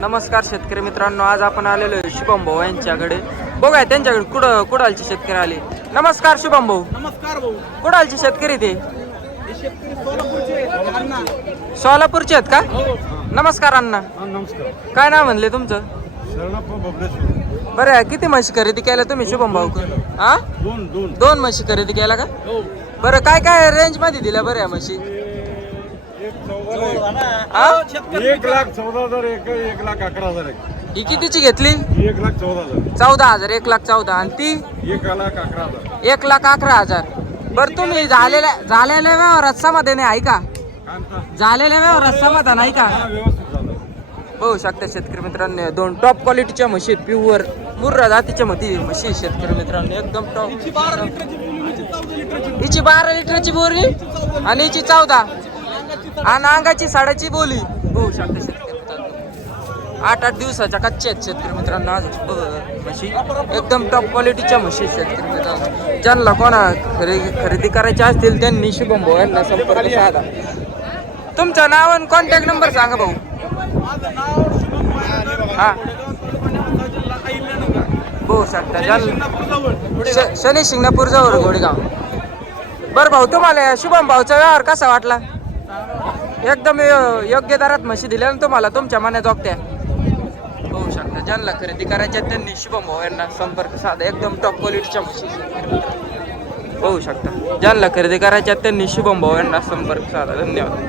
नमस्कार शेतकरी मित्रांनो आज आपण आलेलो आहे शुभम भाऊ यांच्याकडे. बघा त्यांच्याकडे कुठं कुडालचे शेतकरी आले. नमस्कार शुभम भाऊ. नमस्कार भाऊ. कुडालचे शेतकरी ते? सोलापूरचे आहेत. का? हो. नमस्कार अण्णा. नमस्कार. काय नाव म्हणले तुमचं? बरं किती म्हशी खरेदी केल्या तुम्ही शुभम भाऊ? हा? दोन दोन. दोन म्हशी खरेदी केल्या का? हो. बरं काय काय रेंजमध्ये दिल्या बरं या म्हशी? एक हा? हो, लाख चौदा हजार एक एक लाख अकरा हजार एक. ही कितीची घेतली? एक लाख चौदा हजार. चौदा हजार एक लाख चौदा. आणि ती? एक लाख अकरा हजार. एक लाख अकरा हजार. बरं तुम्ही झालेल्या झालेल्या व्यवहारात समाधानी आहे का झालेल्या व्यवहारात समाधान आहे का हा व्यवस्थित झालं. बघू शकता शेतकरी मित्रांनो दोन टॉप क्वालिटीच्या म्हशी प्युअर मुर्रा जातीच्या मध्ये म्हशी आहेत शेतकरी मित्रांनो एकदम टॉप हिची बारा लिटरची बोरी आणि हिची चौदा. आणि अंगाची साडाची बोली. हो, बघू शकता शेतकरी मित्रांनो. आठ आठ दिवसाच्या कच्च्या आहेत शेतकरी मित्रांनो. आज म्हशी. एकदम टॉप क्वालिटीच्या म्हशी शेतकरी मित्रांनो. ज्यांना कोणा खरेदी खरेदी करायची असतील त्यांनी शुभम भाऊ यांना संपर्क साधा. तुमचं नाव आणि कॉन्टॅक्ट नंबर सांगा भाऊ. माझं हा हो, तालुका शकता शनी शिंगणापूर जवळ गोडेगाव. बरं भाऊ तुम्हाला या शुभम भाऊचा व्यवहार कसा वाटला? एकदम योग्य दरात म्हशी दिल्या ना तुम्हाला तुमच्या मनात जोगत्या होऊ शकता. ज्यांना खरेदी करायच्या त्यांनी शुभम भाऊ यांना संपर्क साधा. एकदम टॉप क्वालिटीच्या म्हशी होऊ शकता. ज्यांना खरेदी करायच्या त्यांनी शुभम भाऊ यांना संपर्क साधा. धन्यवाद.